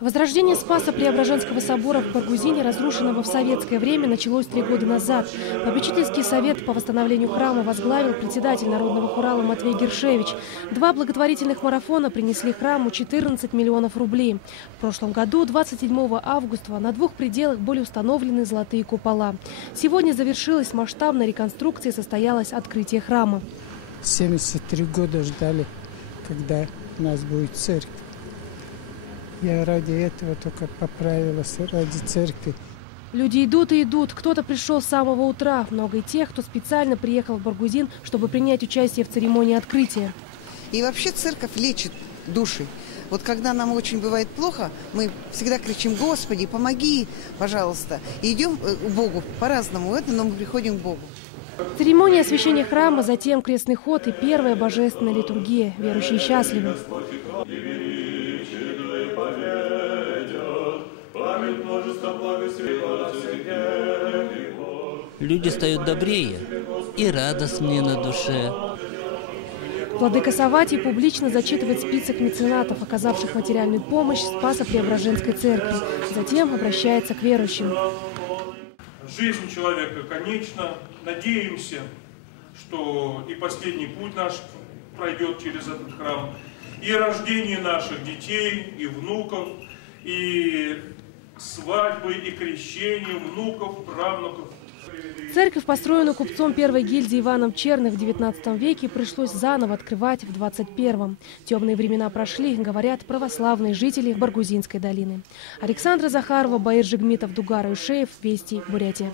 Возрождение Спасо-Преображенского собора в Баргузине, разрушенного в советское время, началось 3 года назад. Попечительский совет по восстановлению храма возглавил председатель Народного хурала Матвей Гершевич. 2 благотворительных марафона принесли храму 14 миллионов рублей. В прошлом году, 27 августа, на 2 пределах были установлены золотые купола. Сегодня завершилась масштабная реконструкция и состоялось открытие храма. 73 года ждали, когда у нас будет церковь. Я ради этого только поправилась, ради церкви. Люди идут и идут. Кто-то пришел с самого утра. Много и тех, кто специально приехал в Баргузин, чтобы принять участие в церемонии открытия. И вообще церковь лечит души. Вот когда нам очень бывает плохо, мы всегда кричим: «Господи, помоги, пожалуйста». И идем к Богу по-разному, но мы приходим к Богу. Церемония освящения храма, затем крестный ход и первая божественная литургия. Верующие счастливы. Люди стают добрее, и радостнее на душе. Владыка Савватий публично зачитывает список меценатов, оказавших материальную помощь Спасо-Преображенской церкви. Затем обращается к верующим. Жизнь человека конечна. Надеемся, что и последний путь наш пройдет через этот храм. И рождение наших детей, и внуков, и свадьбы, и крещение внуков, правнуков. Церковь, построенную купцом первой гильдии Иваном Черных в 19 веке, пришлось заново открывать в 21-м. Темные времена прошли, говорят православные жители Баргузинской долины. Александра Захарова, Баир Жигмитов, Дугар Ишеев, Вести, Бурятия.